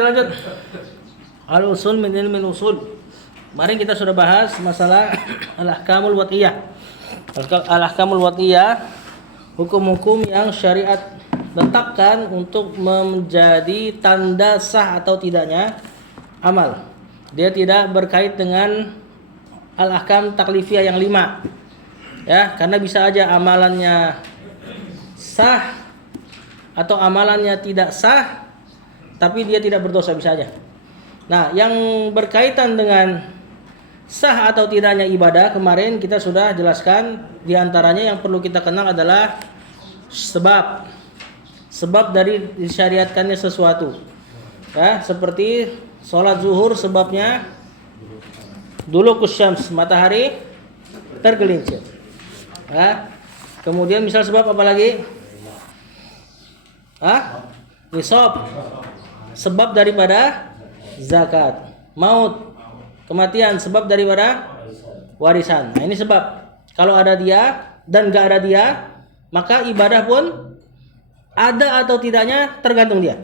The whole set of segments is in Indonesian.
Lanjut. Al-usul min ilmil usul. Kemarin kita sudah bahas masalah al-ahkamul wad'iyah. Al-ahkamul wad'iyah, hukum-hukum yang syariat letakkan untuk menjadi tanda sah atau tidaknya amal. Dia tidak berkait dengan al-ahkam taklifiyah yang 5. Ya, karena bisa aja amalannya sah atau amalannya tidak sah, tapi dia tidak berdosa, bisa aja. Nah, yang berkaitan dengan sah atau tidaknya ibadah, kemarin kita sudah jelaskan, diantaranya yang perlu kita kenal adalah sebab dari disyariatkannya sesuatu. Ya, seperti sholat zuhur sebabnya dulukus syams, matahari tergelincir. Ya. Kemudian misal sebab apa lagi? Nisab, sebab daripada zakat. Maut, kematian, sebab daripada warisan. Nah, ini sebab. Kalau ada dia dan gak ada dia, maka ibadah pun ada atau tidaknya tergantung dia.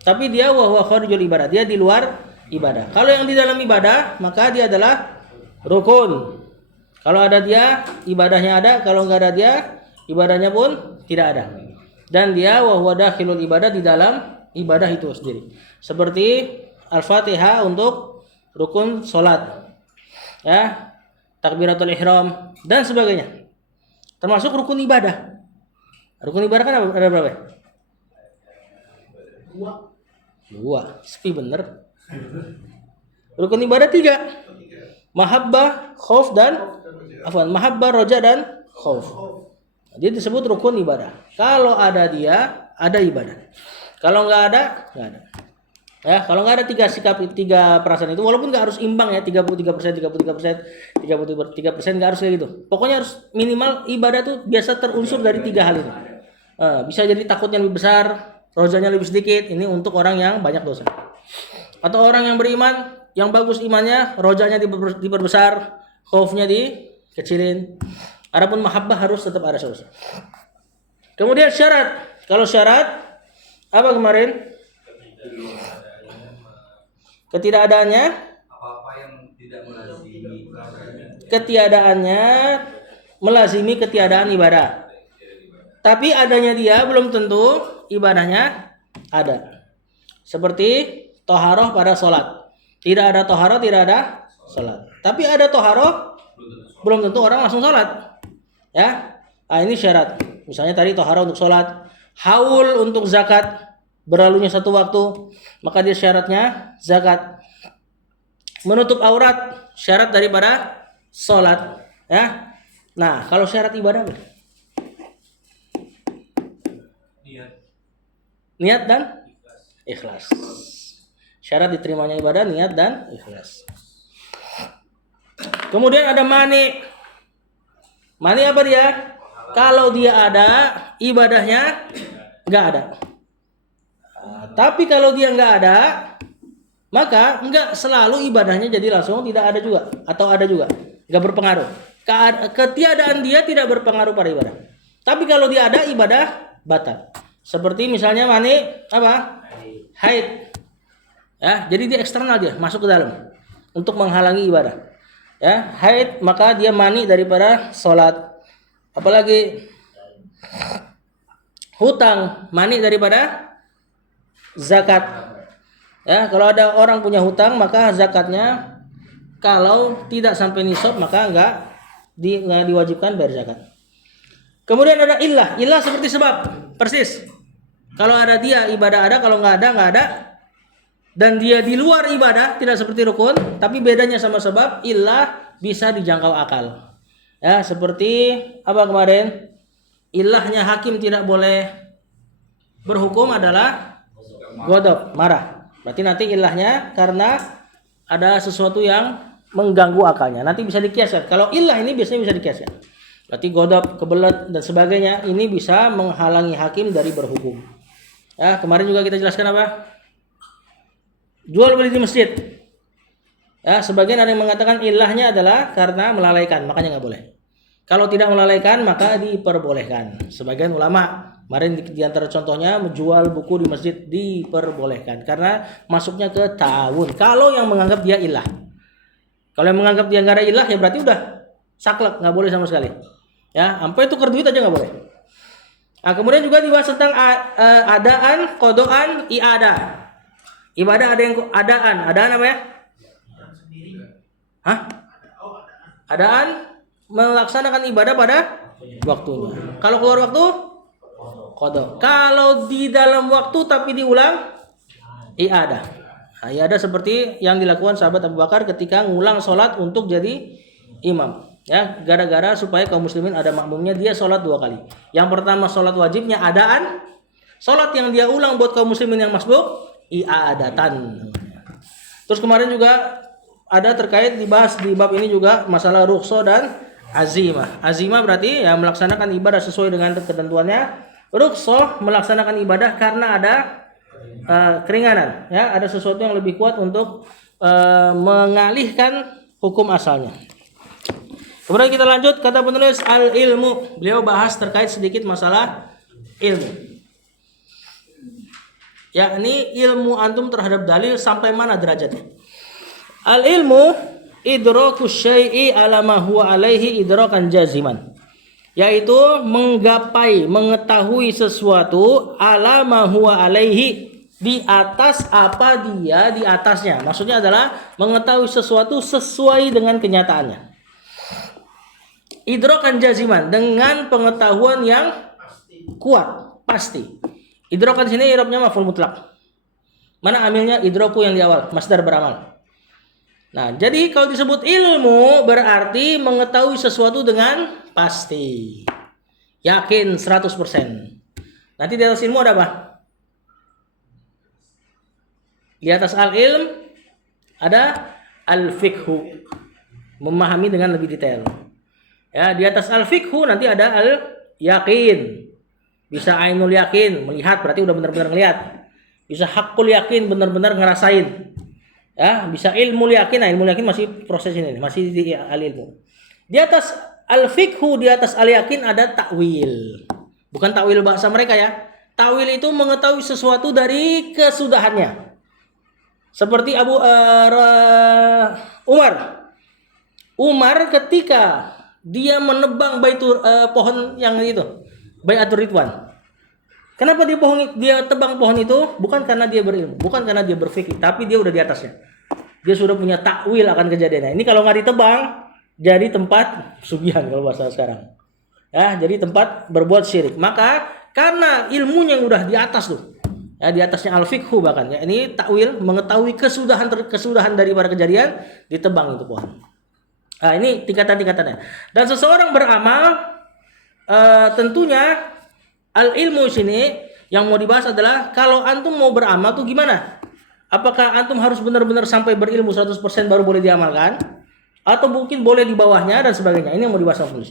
Tapi dia wa huwa kharijul ibadah, dia di luar ibadah. Kalau yang di dalam ibadah, maka dia adalah rukun. Kalau ada dia, ibadahnya ada. Kalau nggak ada dia, ibadahnya pun tidak ada. Dan dia wa huwa dakhilul ibadah, di dalam ibadah itu sendiri. Seperti Al-Fatihah untuk rukun salat. Ya, takbiratul ihram dan sebagainya. Termasuk rukun ibadah. Rukun ibadah kan ada berapa? 2. Sepi bener. Rukun ibadah 3. Mahabbah, khauf dan mahabbah, roja dan khauf. Dia disebut rukun ibadah. Kalau ada dia, ada ibadah. Kalau nggak ada, nggak ada. Ya, kalau nggak ada 3 perasaan itu, walaupun nggak harus imbang ya, 33%, 33%, nggak harus kayak gitu. Pokoknya harus minimal ibadah tuh biasa terunsur dari 3 hal itu. Bisa jadi takutnya lebih besar, rojanya lebih sedikit. Ini untuk orang yang banyak dosa. Atau orang yang beriman, yang bagus imannya, rojanya diperbesar, khaufnya dikecilin. Adapun mahabbah harus tetap ada terus. Kemudian syarat. Kalau syarat apa kemarin? Ketidakadaannya, apa-apa yang tidak melazimi ketiadaannya melazimi ketiadaan ibadah. Tapi adanya dia belum tentu ibadahnya ada. Seperti toharoh pada sholat. Tidak ada toharoh, tidak ada sholat. Tapi ada toharoh, belum tentu orang langsung sholat. Ya, ini syarat. Misalnya tadi toharoh untuk sholat, haul untuk zakat, berlalunya 1 waktu, maka dia syaratnya zakat. Menutup aurat, syarat daripada sholat. Ya. Nah, kalau syarat ibadah apa? Niat dan ikhlas. Syarat diterimanya ibadah, niat dan ikhlas. Kemudian ada mani. Mani apa dia? Kalau dia ada, ibadahnya nggak ada. Tapi kalau dia nggak ada, maka nggak selalu ibadahnya jadi langsung tidak ada juga, atau ada juga, nggak berpengaruh. Ketiadaan dia tidak berpengaruh pada ibadah. Tapi kalau dia ada, ibadah batal. Seperti misalnya mani apa? Haid. Ya, jadi dia eksternal, dia masuk ke dalam untuk menghalangi ibadah. Ya, haid, maka dia mani daripada sholat. Apalagi hutang, mani daripada zakat. Ya, kalau ada orang punya hutang, maka zakatnya kalau tidak sampai nisab, maka nggak diwajibkan bayar zakat. Kemudian ada illah. Illah seperti sebab, persis. Kalau ada dia, ibadah ada. Kalau nggak ada, nggak ada. Dan dia di luar ibadah, tidak seperti rukun, tapi bedanya sama sebab, illah bisa dijangkau akal. Ya, seperti apa kemarin? Illahnya hakim tidak boleh berhukum adalah ghadab, marah. Berarti nanti illahnya karena ada sesuatu yang mengganggu akalnya. Nanti bisa dikiaskan. Kalau illah ini biasanya bisa dikiaskan. Berarti ghadab, kebelet dan sebagainya, ini bisa menghalangi hakim dari berhukum. Ya, kemarin juga kita jelaskan apa? Jual beli di masjid. Ya, sebagian ada yang mengatakan ilahnya adalah karena melalaikan, makanya nggak boleh. Kalau tidak melalaikan, maka diperbolehkan. Sebagian ulama Kemarin di antara contohnya menjual buku di masjid diperbolehkan karena masuknya ke ta'awun. Kalau yang menganggap dia ilah. Kalau yang menganggap dia nggak ada ilah ya berarti udah saklek, nggak boleh sama sekali. Ya, sampai tukar duit aja nggak boleh. Nah, kemudian juga dibahas tentang adaan, kodoan, i'adah. Ibadah ada yang adaan apa ya? Hah? Adaan melaksanakan ibadah pada waktunya. Kalau keluar waktu, qada. Kalau di dalam waktu tapi diulang, i'adah. Nah, i'adah seperti yang dilakukan sahabat Abu Bakar ketika ngulang sholat untuk jadi imam. Ya, gara-gara supaya kaum muslimin ada makmumnya, dia sholat 2 kali. Yang pertama sholat wajibnya adaan, sholat yang dia ulang buat kaum muslimin yang masbuk, i'adatan. Terus kemarin juga ada terkait dibahas di bab ini juga masalah rukhsah dan azimah. Azimah berarti ya melaksanakan ibadah sesuai dengan ketentuannya. Rukhsah melaksanakan ibadah karena ada keringanan, ya, ada sesuatu yang lebih kuat untuk mengalihkan hukum asalnya. Kemudian kita lanjut, kata penulis al-ilmu. Beliau bahas terkait sedikit masalah ilmu. Yakni ilmu antum terhadap dalil sampai mana derajatnya. Al-ilmu idraku syai'i ala ma huwa alaihi idrakan jaziman. Yaitu menggapai, mengetahui sesuatu ala ma huwa alaihi, di atas apa dia di atasnya. Maksudnya adalah mengetahui sesuatu sesuai dengan kenyataannya. Idrakan jaziman, dengan pengetahuan yang kuat, pasti. Idrakan sini i'rabnya maf'ul mutlak. Mana amilnya? Idraku yang di awal, masdar beramal. Nah, jadi kalau disebut ilmu berarti mengetahui sesuatu dengan pasti. Yakin 100%. Nanti di atas ilmu ada apa? Di atas al-ilm ada al-fiqhu. Memahami dengan lebih detail. Ya, di atas al-fiqhu nanti ada al-yakin. Bisa ainul yakin, melihat berarti udah benar-benar ngelihat. Bisa hakul yakin, benar-benar ngerasain. Ya, bisa ilmu yakin. Nah, ilmu yakin masih proses ini, masih di al-ilmu. Di atas al-fiqhu, di atas al-yakin ada takwil. Bukan takwil bahasa mereka ya. Takwil itu mengetahui sesuatu dari kesudahannya. Seperti Umar ketika dia menebang pohon yang itu, Bai'atur Ridwan. Kenapa dia tebang pohon itu? Bukan karena dia berilmu, bukan karena dia berfikih, tapi dia udah di atasnya. Dia sudah punya takwil akan kejadiannya. Ini kalau nggak ditebang, jadi tempat sugihan kalau bahasa sekarang. Ya, jadi tempat berbuat syirik. Maka karena ilmunya yang udah di atas tuh, ya, di atasnya al-fiqhu bahkan. Ya, ini takwil, mengetahui kesudahan daripada kejadian, ditebang itu pohon. Nah, ini tingkatan-tingkatannya. Dan seseorang beramal, tentunya al-ilmu sini yang mau dibahas adalah kalau antum mau beramal tuh gimana? Apakah antum harus benar-benar sampai berilmu 100% baru boleh diamalkan? Atau mungkin boleh di bawahnya dan sebagainya? Ini yang mau dibahas sama penulis.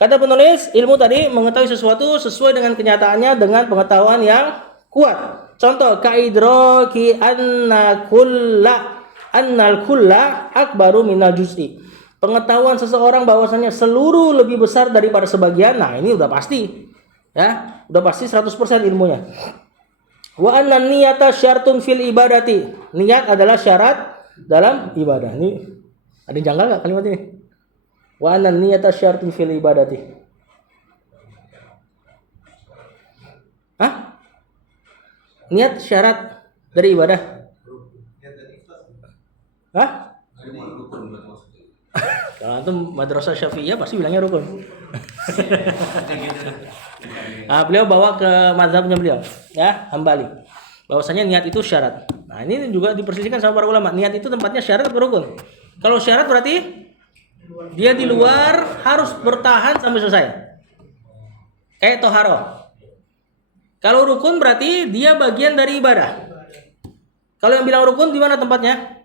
Kata penulis, ilmu tadi mengetahui sesuatu sesuai dengan kenyataannya dengan pengetahuan yang kuat. Contoh, kaidraki annal kulla akbaru minal juz'i. Pengetahuan seseorang bahwasanya seluruh lebih besar daripada sebagian. Nah, ini udah pasti. Ya, udah pasti 100% ilmunya. Wa anna niyata syartun fil ibadati. Niat adalah syarat dalam ibadah. Ini ada yang janggal enggak kalimat ini? Wa anna niyata syartun fil ibadati. Hah? Niat syarat dari ibadah. Hah? Kalau antum madrasah Syafi'iyah pasti bilangnya rukun. Nah, beliau bawa ke mazhabnya beliau, ya, Hambali. Bahwasanya niat itu syarat. Nah, ini juga dipersisikan sama para ulama. Niat itu tempatnya syarat atau rukun? Kalau syarat berarti dia di luar harus bertahan sampai selesai. Kayak toharoh. Kalau rukun berarti dia bagian dari ibadah. Kalau yang bilang rukun di mana tempatnya?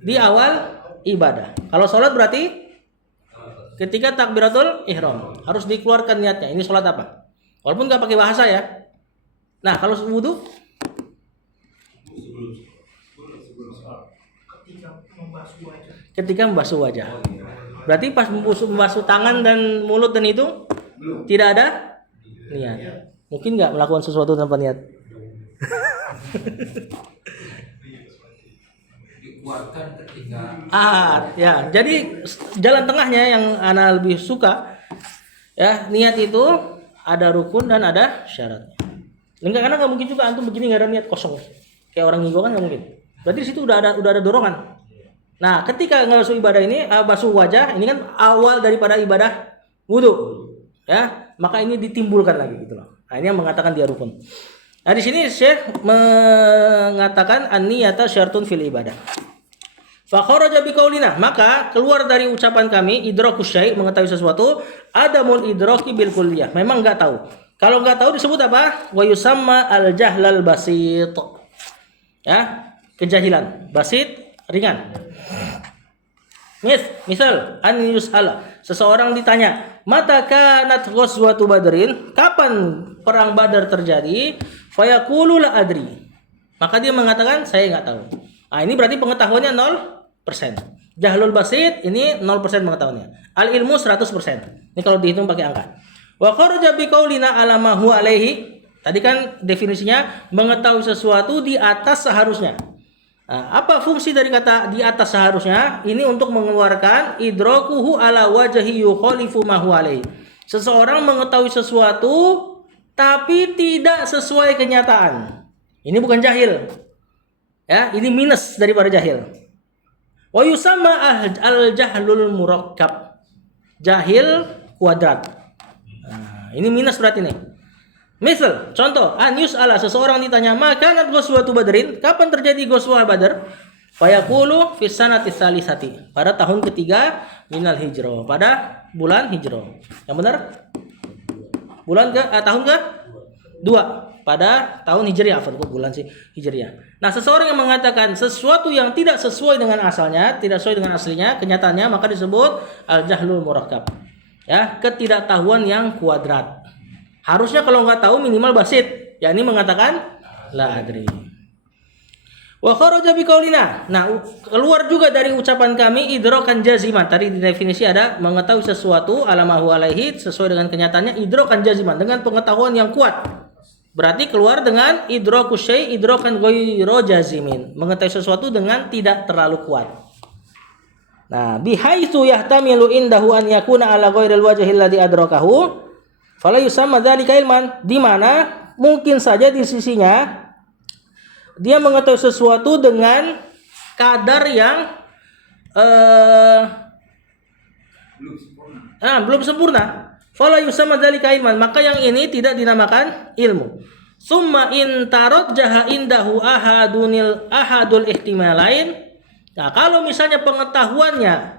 Di awal ibadah. Kalau sholat berarti ketika takbiratul ihram harus dikeluarkan niatnya. Ini sholat apa? Walaupun nggak pakai bahasa ya. Nah, kalau wudu ketika membasuh wajah. Berarti pas membasuh tangan dan mulut dan itu tidak ada Niat. Mungkin nggak melakukan sesuatu tanpa niat? Dikuatkan ketika Ya. Jadi jalan tengahnya yang ana lebih suka, ya, niat itu ada rukun dan ada syaratnya. Enggak, karena nggak mungkin juga antum begini nggak ada niat, kosong. Kayak orang ngigo kan nggak mungkin. Berarti di situ udah ada dorongan. Nah, ketika basuh ibadah ini, basuh wajah, ini kan awal daripada ibadah wudu, ya, maka ini ditimbulkan lagi gitu loh. Nah, ini yang mengatakan dia rukun. Nah, di sini Syekh mengatakan an-niyata syartun fil ibadah. Fa kharaja biqaulina, maka keluar dari ucapan kami idrakus syai', mengetahui sesuatu, adamul idraki bil kulliyah, memang enggak tahu. Kalau enggak tahu disebut apa? Wa yusamma al-jahlal basit. Ya, kejahilan, basit, ringan. Misal an yus'ala, seseorang ditanya, mata kanat ghazwatu badrin, kapan perang Badar terjadi? Fayaqulu la adri, maka dia mengatakan saya enggak tahu. Nah, ini berarti pengetahuannya 0%. Jahlul basit ini 0% pengetahuannya. Al ilmu 100%. Ini kalau dihitung pakai angka. Wa kharaja biqaulina ala ma huwa alaihi. Tadi kan definisinya mengetahui sesuatu di atas seharusnya. Nah, apa fungsi dari kata di atas seharusnya? Ini untuk mengeluarkan idrakuhu ala wajhi yukhalifu ma huwa alaihi. Seseorang mengetahui sesuatu tapi tidak sesuai kenyataan. Ini bukan jahil. Ya, ini minus daripada jahil. Wa yusamma al-jahlul murakkab. Jahil kuadrat. Nah, ini minus berarti nih. Misal, contoh, Anius ala seseorang ditanya, "Makanat ghazwatu Badrin?" Kapan terjadi ghazwah Badar? Fayaqulu fi sanati tsalisati. Pada tahun ketiga minal hijrah, pada bulan hijrah. Yang benar? Tahun ke? 2. Pada tahun Hijriah, bulan sih Hijriah. Nah, seseorang yang mengatakan sesuatu yang tidak sesuai dengan asalnya, tidak sesuai dengan aslinya, kenyataannya, maka disebut al-jahlul murakkab. Ya, ketidaktahuan yang kuadrat. Harusnya kalau nggak tahu minimal basit, yakni mengatakan la adri. Wa kharaja biqaulina. Nah, keluar juga dari ucapan kami idrakan jaziman. Tadi di definisi ada mengetahui sesuatu alamahu alaihi, sesuai dengan kenyataannya, idrakan jaziman, dengan pengetahuan yang kuat. Berarti keluar dengan idrakus syai' idrakan ghairu jazimin, mengetahui sesuatu dengan tidak terlalu kuat. Nah, bihaitsu yahtamilu indahu an yakuna ala ghairil wajhi alladhi adrakahu fala yusamma dzalika ilman, di mana mungkin saja di sisinya dia mengetahui sesuatu dengan kadar yang belum sempurna. Fala yusamma dzalika ilman, maka yang ini tidak dinamakan ilmu. Summa in tarajjaha indahu ahadul ihtimalain. Nah, kalau misalnya pengetahuannya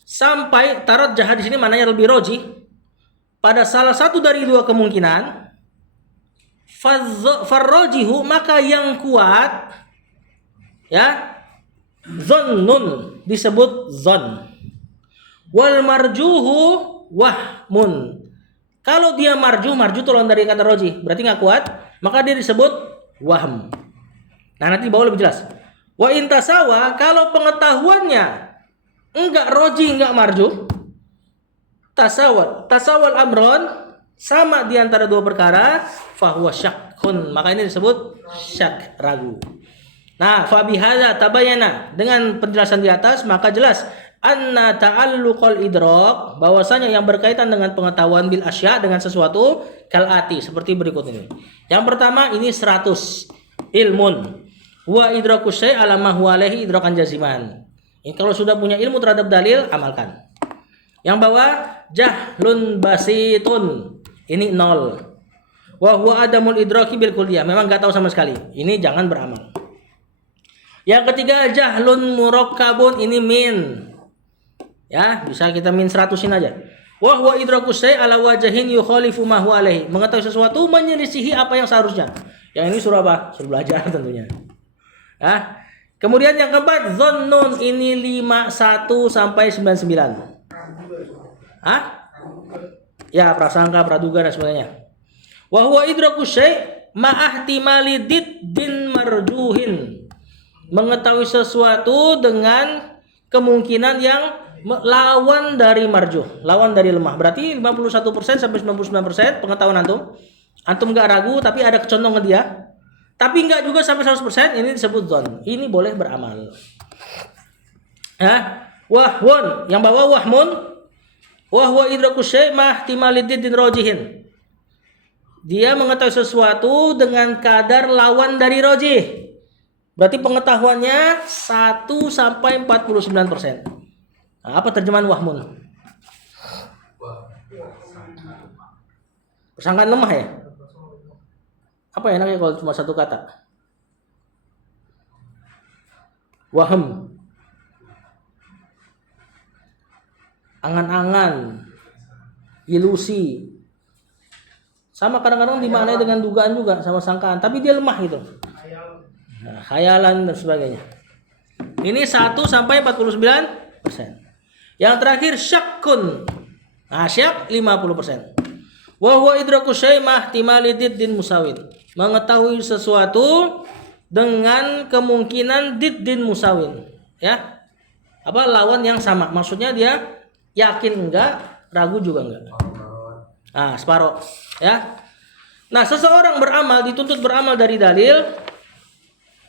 sampai tarajjaha di sini maknanya lebih roji pada salah satu dari dua kemungkinan, farrojihu, maka yang kuat, ya, zonnun disebut zon, wal marjuhu wahmun. Kalau dia marju itu lawan dari kata roji, berarti nggak kuat, maka dia disebut wahm. Nah, nanti di bawah lebih jelas. Wa intasawa, kalau pengetahuannya enggak roji enggak marju, tasawal amron, sama di antara dua perkara, fahuwa syakkun, maka ini disebut syak, ragu. Nah, fa bihadza tabayyana, dengan penjelasan di atas maka jelas anna ta'alluqal idrak, bahwasanya yang berkaitan dengan pengetahuan bil asya, dengan sesuatu, kalati, seperti berikut ini. Yang pertama, ini 100 ilmun wa idrakus syai' ala ma huwa alaihi idrakan jaziman. Ini kalau sudah punya ilmu terhadap dalil, amalkan. Yang bawah, jahlun basitun, ini 0. Wa huwa adamul idraki bil kulliyah, memang enggak tahu sama sekali. Ini jangan beramal. Yang ketiga, jahlun murakkabun, ini min. Ya, bisa kita min 100-in aja. Wa huwa idrakus syai' ala wajhin yukhalifu ma huwa alaihi, mengetahui sesuatu menyelisihi apa yang seharusnya. Yang ini suruh apa? Suruh belajar tentunya. Ya. Kemudian yang keempat, dhannun, ini 51 sampai 99. Ya, prasangka, praduga dan sebagainya. Wa huwa idrakus syai' ma'ahtimali diddin marjuhin, mengetahui sesuatu dengan kemungkinan yang lawan dari marjuh, lawan dari lemah. Berarti 51% sampai 99% pengetahuan antum. Antum nggak ragu tapi ada condong ke dia. Tapi nggak juga sampai 100%, ini disebut dzon. Ini boleh beramal. Wahwun, yang bawa wahmun, wahwa idraku syai' ma ihtimaliddin rojihin. Dia mengetahui sesuatu dengan kadar lawan dari rojih. Berarti pengetahuannya 1 sampai 49%. Nah, apa terjemahan wahmun? Persangkaan lemah ya? Apa enaknya kalau cuma satu kata? Wahem. Angan-angan. Ilusi. Sama kadang-kadang dimaknai dengan dugaan juga, sama sangkaan. Tapi dia lemah gitu. Nah, khayalan dan sebagainya. Ini 1 sampai 49%. Yang terakhir syakkun. Nah, syak 50%. Wa huwa idraku syai' ma ihtimaliddin musawin. Mengetahui sesuatu dengan kemungkinan diddin musawin, ya. Apa lawan yang sama. Maksudnya dia yakin enggak, ragu juga enggak. Separuh, ya. Nah, seseorang beramal dituntut beramal dari dalil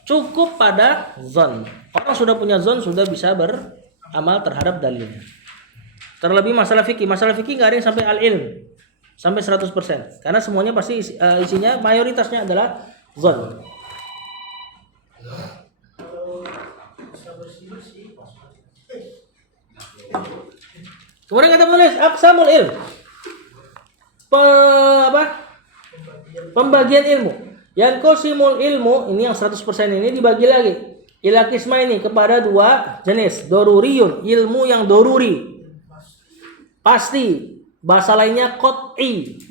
cukup pada zon. Orang sudah punya zon sudah bisa beramal terhadap dalilnya. Terlebih masalah fikih enggak ada yang sampai al-ilm. Sampai 100%. Karena semuanya pasti isinya mayoritasnya adalah zon. Kemudian kata penulis aqsamul ilm. Pembagian ilmu. Yang qasimul ilmu, ini yang 100% ini dibagi lagi. Ila qisma ini kepada 2 jenis. Doruriyun, ilmu yang doruri. Pasti. Bahasa lainnya qat'i.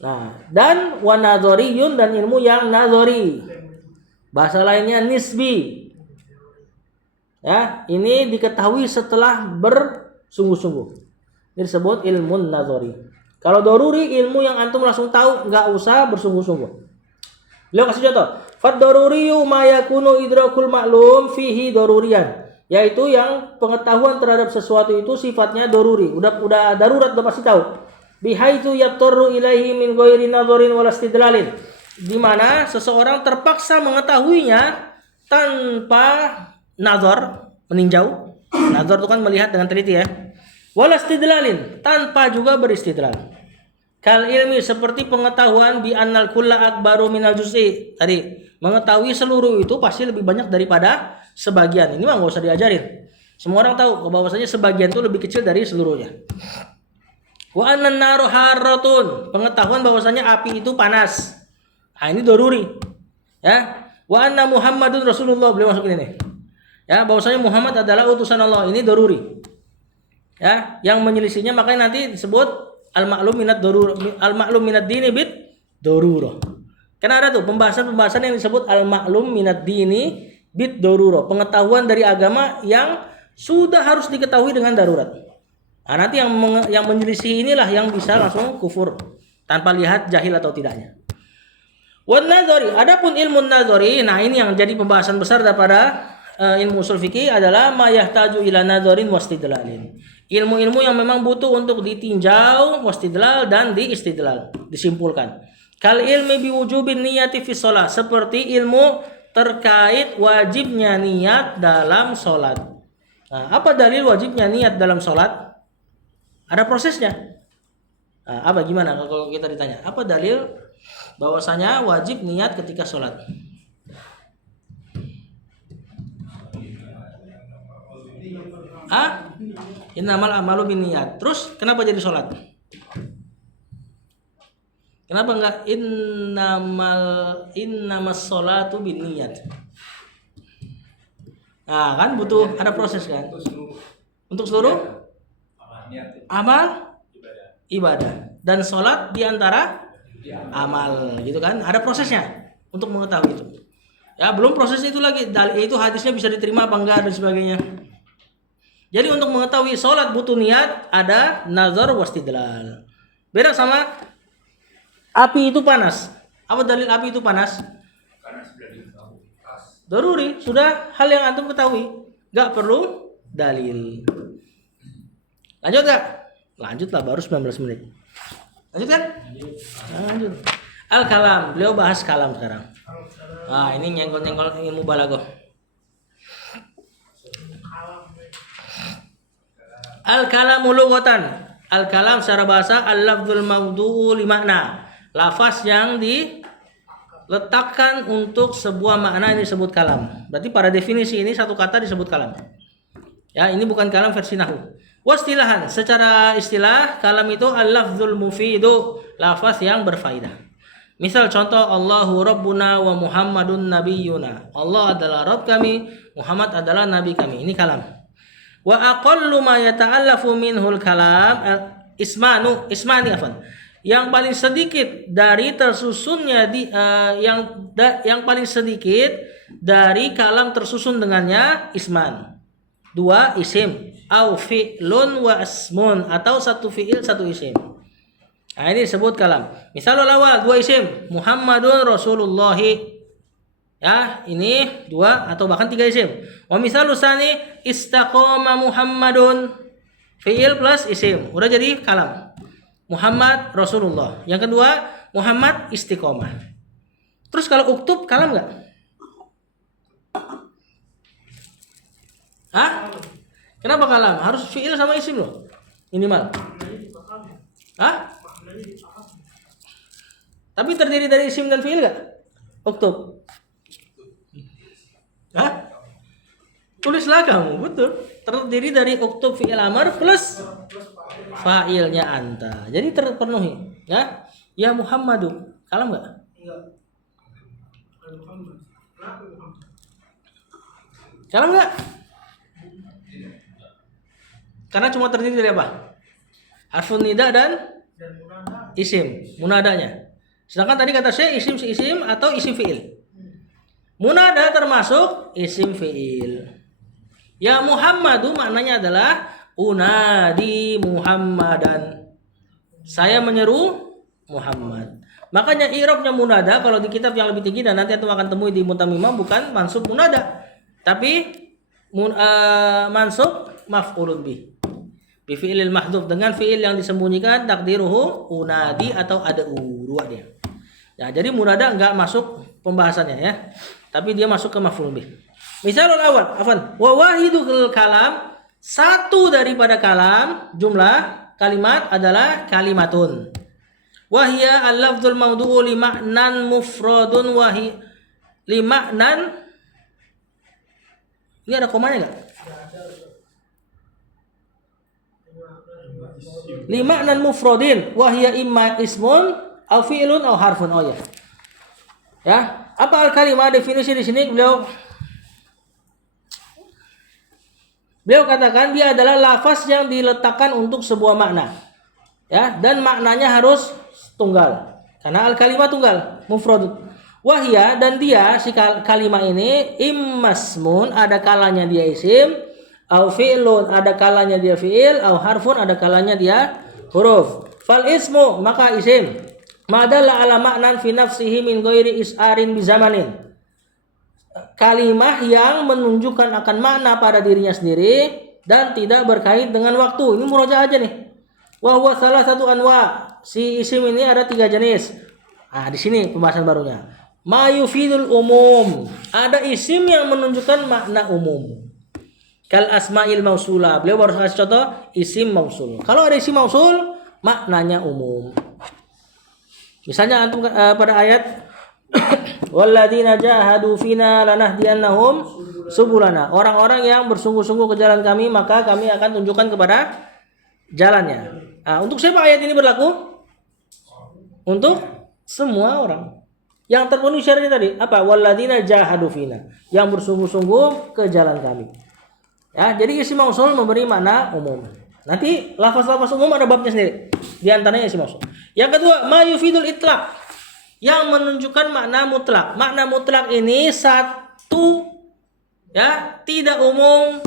Nah, dan wa nadhariyun, dan ilmu yang nadhari. Bahasa lainnya nisbi. Ya, ini diketahui setelah bersungguh-sungguh. Ini disebut ilmu nadhari. Kalau doruri, ilmu yang antum langsung tahu, nggak usah bersungguh-sungguh. Beliau kasih contoh. Fad doruriyu ma yakunu idrakul ma'lum fihi dorurian. Yaitu yang pengetahuan terhadap sesuatu itu sifatnya doruri, udah darurat, udah pasti tahu. Bihaitsu yabtaru ilaihi min ghairi nadharin wala istidlalin. Di mana seseorang terpaksa mengetahuinya tanpa nazar, meninjau. Nazar itu kan melihat dengan teliti ya. Wala istidlalin, tanpa juga beristidlal. Kal ilmi, seperti pengetahuan bi annal kulla akbaru minal juz'i. Tadi mengetahui seluruh itu pasti lebih banyak daripada sebagian. Ini mah nggak usah diajarin. Semua orang tahu bahwasanya sebagian itu lebih kecil dari seluruhnya. Wa annan naru harratun, pengetahuan bahwasanya api itu panas. Nah, ini doruri. Ya. Wa anna Muhammadun Rasulullah, beliau masukin ini. Ya, bahwasanya Muhammad adalah utusan Allah, ini doruri. Ya, yang menyelisihinya makanya nanti disebut al-ma'lum minad dorur, al-ma'lum minad dini bid dorurah. Karena ada tuh pembahasan yang disebut al-ma'lum minad dini bid doruro, pengetahuan dari agama yang sudah harus diketahui dengan darurat. Nah, nanti yang menyelisih inilah yang bisa langsung kufur tanpa lihat jahil atau tidaknya. Wan nadhari, adapun ilmu nadhari, nah ini yang jadi pembahasan besar daripada ilmu usul fikih adalah ma yahtaju ila nadharin wastidlalin. Ilmu-ilmu yang memang butuh untuk ditinjau, wastidlal dan diistidlal, disimpulkan. Kal ilmi biwujubin niyati fi shalah, seperti ilmu terkait wajibnya niat dalam sholat. Nah, apa dalil wajibnya niat dalam sholat? Ada prosesnya. Nah, gimana kalau kita ditanya? Apa dalil bahwasanya wajib niat ketika sholat? Innamal amalu binniyat. Terus kenapa jadi sholat? Kenapa enggak innamas sholatu binniyat? Nah, kan butuh ada proses kan? Untuk seluruh amal ibadah. Dan sholat diantara amal, gitu kan? Ada prosesnya untuk mengetahui itu. Ya, belum proses itu lagi. Itu hadisnya bisa diterima apa enggak dan sebagainya. Jadi untuk mengetahui sholat butuh niat, ada nazar wastidlal. Beda sama api itu panas. Apa dalil api itu panas? Karena sudah diketahui. Daruri, sudah hal yang antum ketahui. Gak perlu dalil. Lanjut gak? Lanjut lah, baru 19 menit. Lanjut kan? Lanjut. Al-kalam, beliau bahas kalam sekarang. Ah, ini nyenggol-nyenggol ilmu balaghah. Al-kalamu lughatan. Al-kalam secara bahasa al-lafzul mawdu'u li makna. Lafaz yang diletakkan untuk sebuah makna yang disebut kalam. Berarti pada definisi ini satu kata disebut kalam. Ya, ini bukan kalam versi nahwu. Wastilahan, secara istilah kalam itu al-lafzul mufidu, lafaz yang berfaedah. Misal contoh Allahu Rabbuna wa Muhammadun Nabiyyuna. Allah adalah Rabb kami, Muhammad adalah nabi kami. Ini kalam. Wa aqallu ma yata'allafu minhul kalam ismani afan. Yang paling sedikit dari tersusunnya yang paling sedikit dari kalam tersusun dengannya isman. 2 isim au fi'lun wa asmun, atau satu fi'il satu isim. Nah, ini disebut kalam. Misalul awal 2 isim, Muhammadun Rasulullah. Ya, ini 2 atau bahkan 3 isim. Wa misalus tsani istaqama Muhammadun, fi'il plus isim. Udah jadi kalam. Muhammad Rasulullah. Yang kedua, Muhammad istiqomah. Terus kalau uktub kalam enggak? Hah? Kenapa kalam? Harus fi'il sama isim loh. Minimal. Hah? Tapi terdiri dari isim dan fi'il enggak? Uktub. Hah? Tulislah kamu, betul. Terdiri dari uktub fi'il amar plus fa'ilnya anta. Jadi terpenuhi, ya. Ya Muhammadu. Kalam enggak? Kalam enggak? Karena cuma terdiri dari apa? Harfun nida dan isim, munadanya. Sedangkan tadi kata saya isim si isim atau isim fi'il. Munada termasuk isim fi'il. Ya Muhammadu maknanya adalah unadi Muhammadan. Saya menyeru Muhammad. Makanya i'rabnya munada kalau di kitab yang lebih tinggi dan nanti antum akan temui di Mutamimah bukan mansub munada, tapi mansub maf'ulun bih. Bi fi'ilil mahdhuf, dengan fi'il yang disembunyikan takdiruhu unadi atau ad'u, dua dia. Ya, jadi munada enggak masuk pembahasannya ya. Tapi dia masuk ke maf'ulun bih. Misalul awal, afan, wa wahidul kalam, satu daripada kalam, jumlah kalimat adalah kalimatun. Wahia al-lafdzul mawdu'u li ma'nan mufradun wahi li ma'nan. Ini ada komanya enggak? Li ma'nan mufradin wahia imma ismun au fi'lun au harfun. Oh ya. Ya, apa al-kalimah definisi di sini Beliau katakan dia adalah lafaz yang diletakkan untuk sebuah makna. Ya, dan maknanya harus tunggal. Karena al-kalimah tunggal, mufrad. Wahia, dan dia si kalimah ini immasmun, ada kalanya dia isim, au fi'lun, ada kalanya dia fi'il, au harfun, ada kalanya dia huruf. Fal ismu, maka isim, madalla ala ma'nan fi nafsihi min ghairi is'arin bi zamanin. Kalimah yang menunjukkan akan makna pada dirinya sendiri dan tidak berkait dengan waktu. Ini murojaah aja nih. Wa huwa salah satu anwa. Si isim ini ada 3 jenis. Nah, di sini pembahasan barunya. Ma yufidul umum. Ada isim yang menunjukkan makna umum. Kal asma'il mausulah. Beliau baru kasih contoh isim mausul. Kalau ada isim mausul, maknanya umum. Misalnya antum pada ayat walladzina jahadu fina lanahdiyannahum subulana. Orang-orang yang bersungguh-sungguh ke jalan kami, maka kami akan tunjukkan kepada jalannya. Nah, untuk siapa ayat ini berlaku? Untuk semua orang. Yang terpenuhi syaratnya tadi apa? Walladzina jahadu fina, yang bersungguh-sungguh ke jalan kami. Ya, jadi isim mausul memberi makna umum. Nanti lafaz-lafaz umum ada babnya sendiri. Di antaranya isim mausul. Yang kedua, ma yufidul itlaq, yang menunjukkan makna mutlak. Makna mutlak ini satu, ya, tidak umum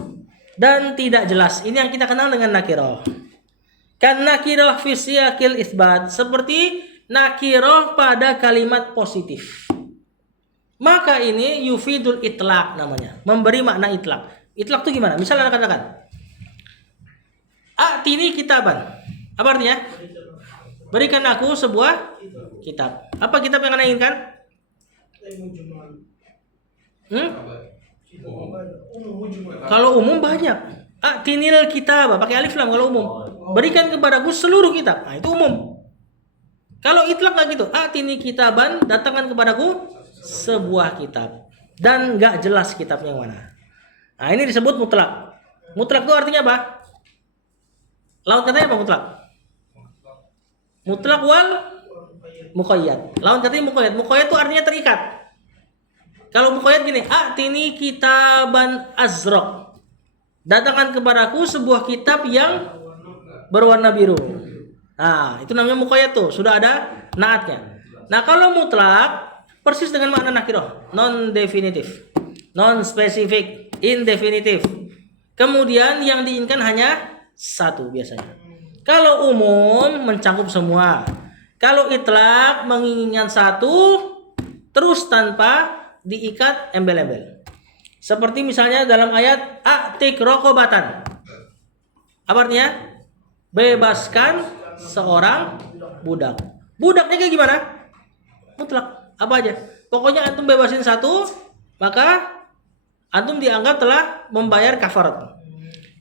dan tidak jelas. Ini yang kita kenal dengan nakirah. Kan nakirah fi siyaqil isbat, seperti nakirah pada kalimat positif. Maka ini yufidul itlaq namanya, memberi makna itlaq. Itlaq itu gimana? Misalnya katakan A'tini kitaban. Apa artinya? Berikan aku sebuah kitab. Apa kitab yang Anda inginkan? Kalau umum banyak. A'tinil kitab, pakai alif lam kalau umum. Berikan kepadaku seluruh kitab. Nah, itu umum. Kalau itlaq nggak gitu. A'tini kitaban, datangkan kepadaku sebuah kitab. Dan nggak jelas kitabnya yang mana. Nah, ini disebut mutlak. Mutlak itu artinya apa? Lawan katanya apa mutlak? Mutlak wal muqayyad. Lawan katanya muqayyad. Muqayyad itu artinya terikat. Kalau muqayyad gini, a'tini kitaban azraq. Datangkan kepadaku sebuah kitab yang berwarna biru. Nah, itu namanya muqayyad tuh, sudah ada naatnya. Nah, kalau mutlak persis dengan makna nakirah, non definitif, non spesifik, indefinitif. Kemudian yang diinginkan hanya satu biasanya. Kalau umum mencakup semua. Kalau itlaq menginginkan satu terus tanpa diikat embel-embel. Seperti misalnya dalam ayat a'tik raqabatan. Apa artinya? Bebaskan seorang budak. Budaknya kayak gimana? Mutlak. Apa aja? Pokoknya antum bebasin satu, maka antum dianggap telah membayar kafarat.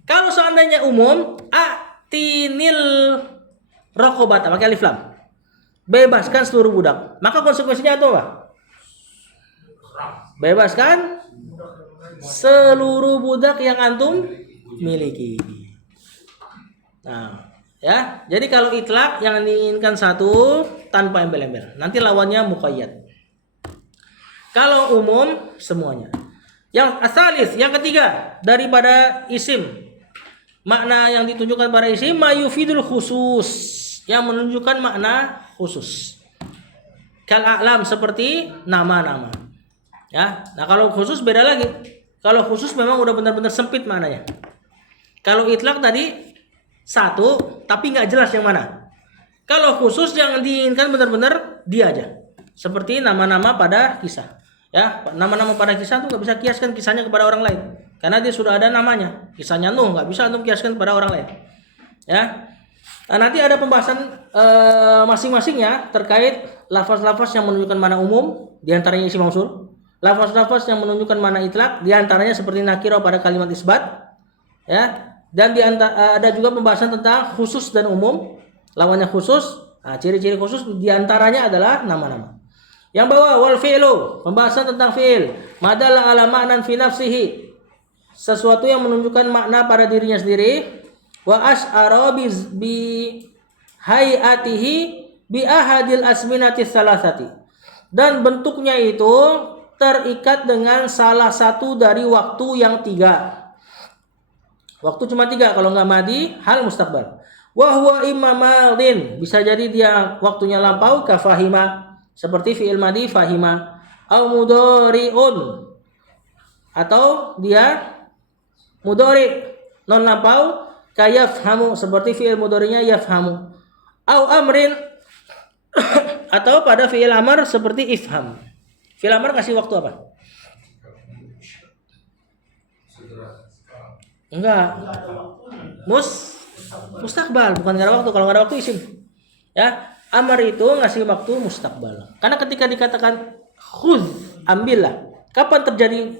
Kalau seandainya umum, a'tinil raqabata, pakai alif lam. Bebaskan seluruh budak. Maka konsekuensinya itu apa? Bebaskan seluruh budak yang antum miliki. Nah, ya. Jadi kalau itlaq yang diinginkan satu tanpa embel-embel. Nanti lawannya muqayyad. Kalau umum semuanya. Yang asalis, yang ketiga daripada isim. Makna yang ditunjukkan pada isim mayufidul khusus, yang menunjukkan makna khusus. Kal a'lam, seperti nama-nama. Ya. Nah, kalau khusus beda lagi. Kalau khusus memang udah benar-benar sempit maknanya. Kalau itlaq tadi satu tapi nggak jelas yang mana. Kalau khusus yang diinginkan benar-benar dia aja. Seperti nama-nama pada kisah. Ya, nama-nama pada kisah tuh nggak bisa kiaskan kisahnya kepada orang lain. Karena dia sudah ada namanya. Kisahnya Nuh nggak bisa antum kiaskan kepada orang lain. Ya. Nah, nanti ada pembahasan masing-masingnya terkait lafaz-lafaz yang menunjukkan mana umum, diantaranya isim mausul. Lafaz-lafaz yang menunjukkan mana itlaq, diantaranya seperti nakirah pada kalimat isbat. Ya. Dan ada juga pembahasan tentang khusus dan umum. Lawannya khusus. Nah, ciri-ciri khusus diantaranya adalah nama-nama. Yang bawah wal fi'lu, pembahasan tentang fi'il. Madalla ala ma'nan fi nafsihi, sesuatu yang menunjukkan makna pada dirinya sendiri. Wa asy'ara bi hayatihi bi ahadil asminati salasati, dan bentuknya itu terikat dengan salah satu dari waktu yang tiga. Waktu cuma tiga, kalau nggak madi, hal mustaqbal. Wa huwa imma madin, bisa jadi dia waktunya lampau, kafahima, seperti fi'il madi fahima, au mudhari'un, atau dia mudhari non lampau, kayafhamu, seperti fi'il mudhari'nya yafhamu, au amrin atau pada fi'il amar seperti ifham. Fi'il amar kasih waktu apa? Enggak. Mustaqbal, bukan nggak ada waktu. Kalau nggak ada waktu isim. Ya, amar itu ngasih waktu mustaqbal. Karena ketika dikatakan khudz, ambillah. Kapan terjadi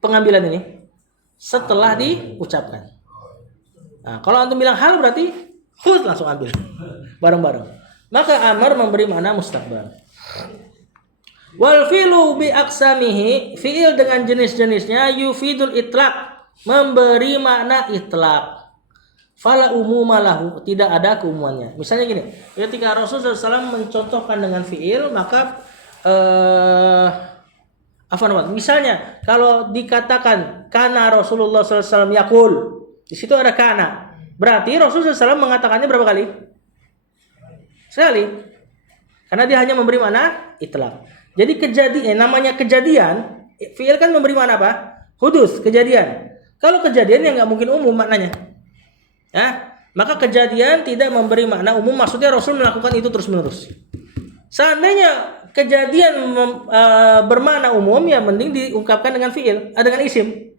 pengambilan ini? Setelah diucapkan. Nah, kalau antum bilang hal berarti khudz, langsung ambil. Bareng-bareng. Maka amar memberi makna mustaqbal. Wal fi'lu bi aqsamihi, fi'il dengan jenis-jenisnya yufidul itlaq, memberi makna itlaq. Fala umuma lahu, tidak ada keumumannya. Misalnya gini, ketika Rasulullah SAW mencontohkan dengan fi'il, maka misalnya kalau dikatakan kana Rasulullah SAW yaqul, di situ ada kana, berarti Rasulullah SAW mengatakannya berapa kali? Sekali. Karena dia hanya memberi makna itlaq. Jadi namanya kejadian, fi'il kan memberi makna apa? Hudus, kejadian. Kalau kejadian yang nggak mungkin umum maknanya. Ya, maka kejadian tidak memberi makna umum, maksudnya Rasul melakukan itu terus-menerus. Seandainya kejadian bermakna umum, ya mending diungkapkan dengan fi'il, dengan isim.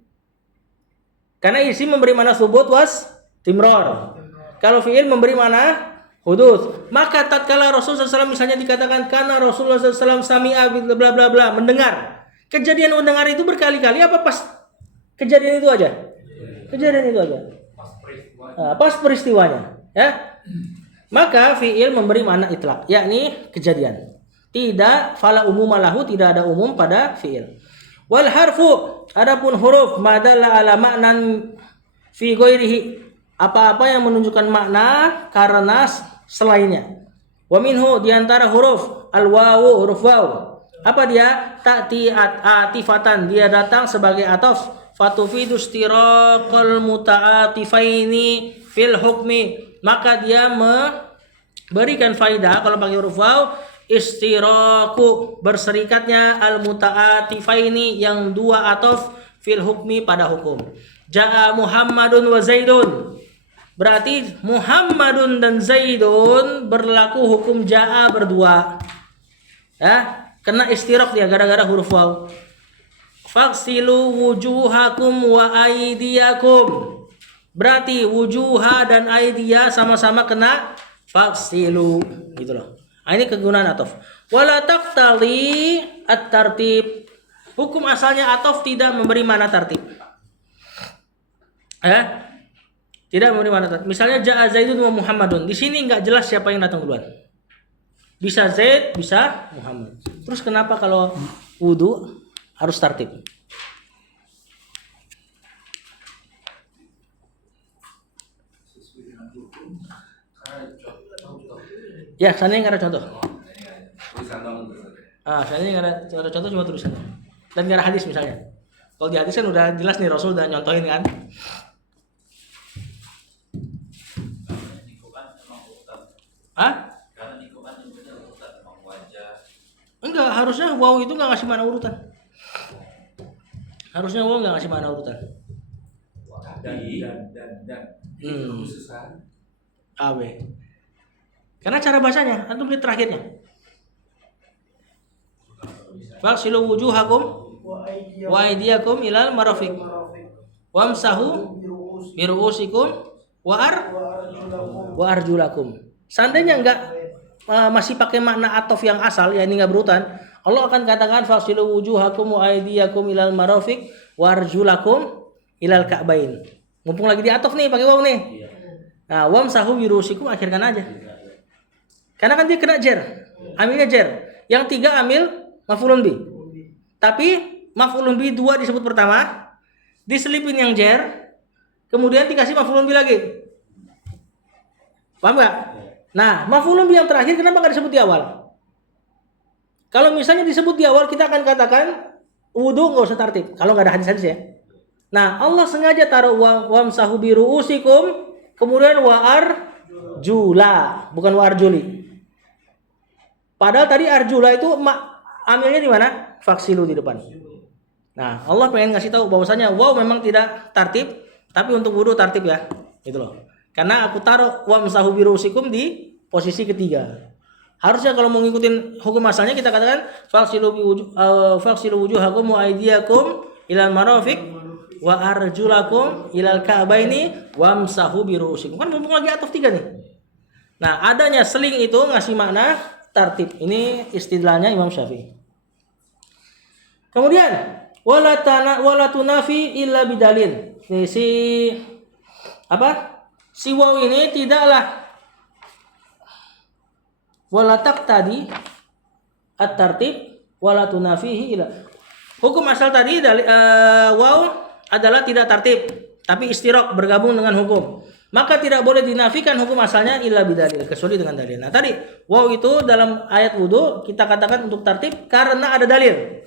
Karena isim memberi makna subut was istimrar. Kalau fi'il memberi makna hudus. Maka tatkala Rasulullah SAW misalnya dikatakan karena Rasulullah SAW sami'a bla bla bla mendengar. Kejadian mendengar itu berkali-kali apa pas kejadian itu aja? Kejadian itu aja. Pas peristiwanya, ya. Maka fi'il memberi makna itlaq, yakni kejadian. Tidak fala umumalahu, tidak ada umum pada fi'il. Wal harfu, adapun huruf madalla ala maknan fi ghairihi, apa-apa yang menunjukkan makna karena selainnya. Wa minhu, diantara huruf al-wawu, huruf waw. Apa dia? Ta'ti atifatan, dia datang sebagai ataf. Fatufidu istiraqal muta'atifaini fil hukmi, maka dia memberikan faidah kalau pakai huruf waw, istiraku berserikatnya al muta'atifaini yang dua ataf fil hukmi pada hukum. Ja'a Muhammadun wa Zaidun, berarti Muhammadun dan Zaidun berlaku hukum ja'a berdua. Ya, kena istiraq dia gara-gara huruf waw. Faksilu wujuhakum wa aidiyakum, berarti wujuha dan aidiya sama-sama kena faksilu, gitu loh. Ini kegunaan ataf. Wala taqtali at-tartib, hukum asalnya ataf tidak memberi makna tartib. Tidak memberi makna tartib. Misalnya ja'a Zaidun wa Muhammadun, di sini nggak jelas siapa yang datang duluan. Bisa Zaid, bisa Muhammad. Terus kenapa kalau wudu harus tartib? Ya, seandainya nggak ada contoh. Seandainya nggak ada contoh, cuma tulisan. Dan nggak ada hadis misalnya. Kalau di hadis kan udah jelas nih, Rasul udah nyontohin kan. Enggak, harusnya waw itu nggak ngasih mana urutan. Harusnya waw nggak ngasih mana urutan. Dan. Awe. Karena cara bacanya, antum lihat terakhirnya. Faksilu wujuhakum wa aydiyakum ilal marafiq. Wamsahu bi ru'usikum wa arjulakum. Seandainya enggak masih pakai makna ataf yang asal, ya ini enggak berurutan, Allah akan katakan faksilu wujuhakum wa aydiyakum ilal marafiq wa arjulakum ilal ka'bain. Mumpung lagi di ataf nih, pakai waw nih. Nah, wamsahu bi ru'usikum akhirkan aja. Karena kan dia kena jer, amilnya jer. Yang tiga amil maf'ulun bi. Tapi maf'ulun bi dua disebut pertama, diselipin yang jer, kemudian dikasih maf'ulun bi lagi. Paham nggak? Nah, maf'ulun bi yang terakhir kenapa nggak disebut di awal? Kalau misalnya disebut di awal, kita akan katakan wudu nggak usah tartib. Kalau nggak ada hadis-hadis ya. Nah, Allah sengaja taruh wamsahu bi ru'usikum, kemudian wa arjula, bukan wa arjuli. Padahal tadi arjula itu amilnya di mana? Faksilu di depan. Nah, Allah pengen ngasih tahu bahwasanya waw memang tidak tartib, tapi untuk wudu tartib ya. Gitu loh. Karena aku taruh wamsahu bi ru'usikum di posisi ketiga. Harusnya kalau mau ngikutin hukum asalnya kita katakan faksilu wujuhakum wa aydiyakum ilal marafiq wa arjulakum ilal ka'baini wamsahu bi ru'usikum. Kan mumpung lagi ataf tiga nih. Nah, adanya seling itu ngasih makna tartib. Ini istidlalnya Imam Syafi'i. Kemudian wala tunafi illa bidalil. Si waw ini tidaklah wala taqtadi at-tartib wala tunafihi illa. Hukum asal tadi waw adalah tidak tertib, tapi istiraq bergabung dengan hukum. Maka tidak boleh dinafikan hukum asalnya illa bidalil, kecuali dengan dalil. Nah, tadi waw itu dalam ayat wudu kita katakan untuk tertib karena ada dalil.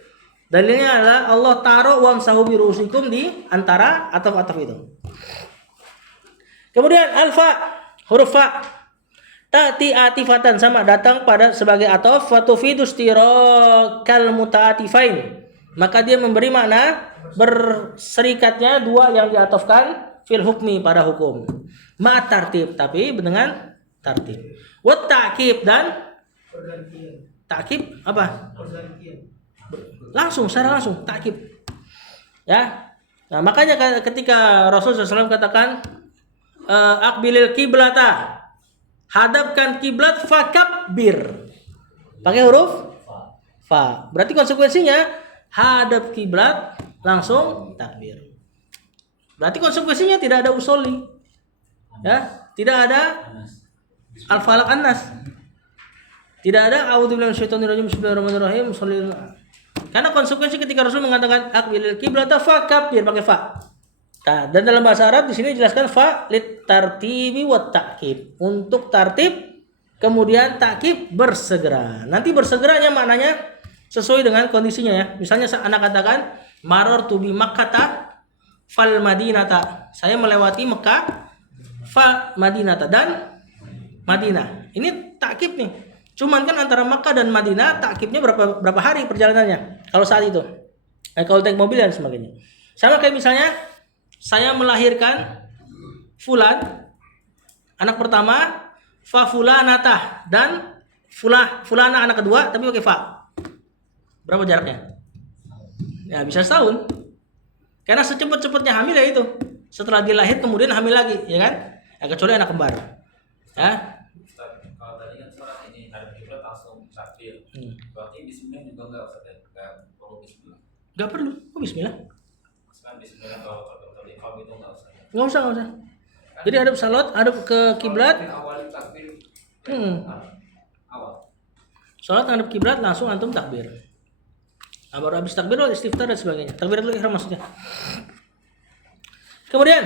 Dalilnya adalah Allah taruh wamsahu bi ru'usikum di antara ataf-ataf itu. Kemudian alfa, huruf fa, ta'ti atifatan, sama datang pada sebagai ataf, fatufidu istiraqal muta'atifain. Maka dia memberi makna berserikatnya dua yang diatofkan fil hukmi pada hukum. Ma tartib, tapi dengan tartib. Wa ta'kib, dan ta'kib apa? Langsung, secara langsung ta'kib. Ya. Nah, makanya ketika Rasulullah SAW katakan Aqbilil kiblata. Hadapkan kiblat fakabbir. Pakai huruf fa. Berarti konsekuensinya hadap kiblat langsung takbir. Berarti konsekuensinya tidak ada usoli. Ya, tidak ada al-falaq an-nas. Tidak ada a'udzubillahi minasyaitonir rajim bismillahirrahmanirrahim. Karena konsekuensi ketika Rasul mengatakan aqbilil kiblata fakabbir pakai fa. Nah, dan dalam bahasa Arab di sini dijelaskan fa lit tartibi wa ta'kib. Untuk tartib kemudian ta'kib bersegera. Nanti bersegeranya maknanya sesuai dengan kondisinya ya. Misalnya anak katakan marartu bi Makkah fal Madinata. Saya melewati Mekah fa Madinata dan Madinah. Ini ta'kib nih. Cuman kan antara Makkah dan Madinah ta'kibnya berapa hari perjalanannya kalau saat itu. Kalau naik mobil dan sebagainya. Sama kayak misalnya saya melahirkan fulan, anak pertama, fa fulanatah, dan fulana anak kedua tapi pakai fa. Berapa jaraknya? Ya bisa setahun. Karena secepat-cepatnya hamil ya itu. Setelah dilahir kemudian hamil lagi, ya kan? Ya, kecuali anak kembar. Ya. Kalau tadi kan sholat ini hadap kiblat langsung takbir. Berarti bismillah juga enggak usah enggak perlu bismillah. Enggak perlu. Oh, bismillah. Maksudnya bismillah kalau iqam itu enggak usah. Enggak usah. Jadi hadap salat, hadap ke kiblat. Awal takbir. Awal. Salat hadap kiblat langsung antum takbir. Nah, baru habis takbir istighfar dan sebagainya. Takbiratul ihram maksudnya. Kemudian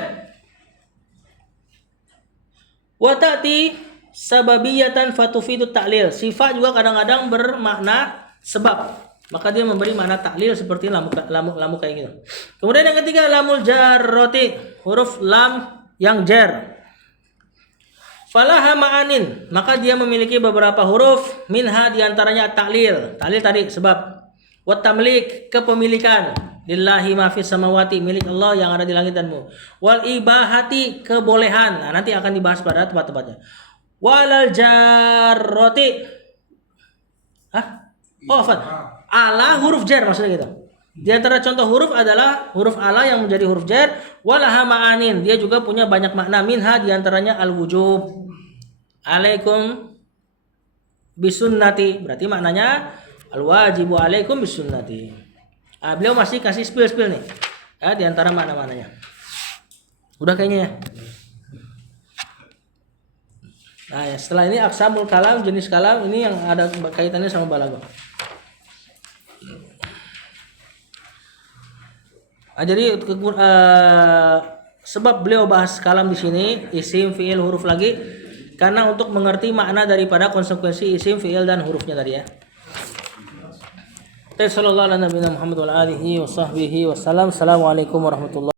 wa ta'ti sababiyatan fatufidu ta'lil. Sifat juga kadang-kadang bermakna sebab. Maka dia memberi makna taklil seperti lamu kayak gitu. Kemudian yang ketiga lamul jarroti, huruf lam yang jar. Falaha ma'anin, maka dia memiliki beberapa huruf, minha diantaranya taklil. Taklil tadi sebab. Wat tamlik, kepemilikan. Lillahi ma fis samawati, milik Allah yang ada di langit dan bumi. Wal ibahati, kebolehan. Nah, nanti akan dibahas pada tempat-tempatnya. Walal jarroti. Ala huruf jar maksudnya gitu. Di antara contoh huruf adalah huruf ala yang menjadi huruf jar. Walaha ma'anin, dia juga punya banyak makna. Minha diantaranya al-wujub. Alaikum bisunnati, berarti maknanya al-wajibu alaikum bisunnati. Beliau masih kasih spill nih. Ya, di antara makna-maknanya. Udah kayaknya ya. Nah, ya, setelah ini aqsamul kalam, jenis kalam ini yang ada kaitannya sama balaghah. Jadi sebab beliau bahas kalam di sini isim, fiil, huruf lagi karena untuk mengerti makna daripada konsekuensi isim, fiil dan hurufnya tadi ya. Sallallahu alaihi wa sallam. Assalamualaikum warahmatullahi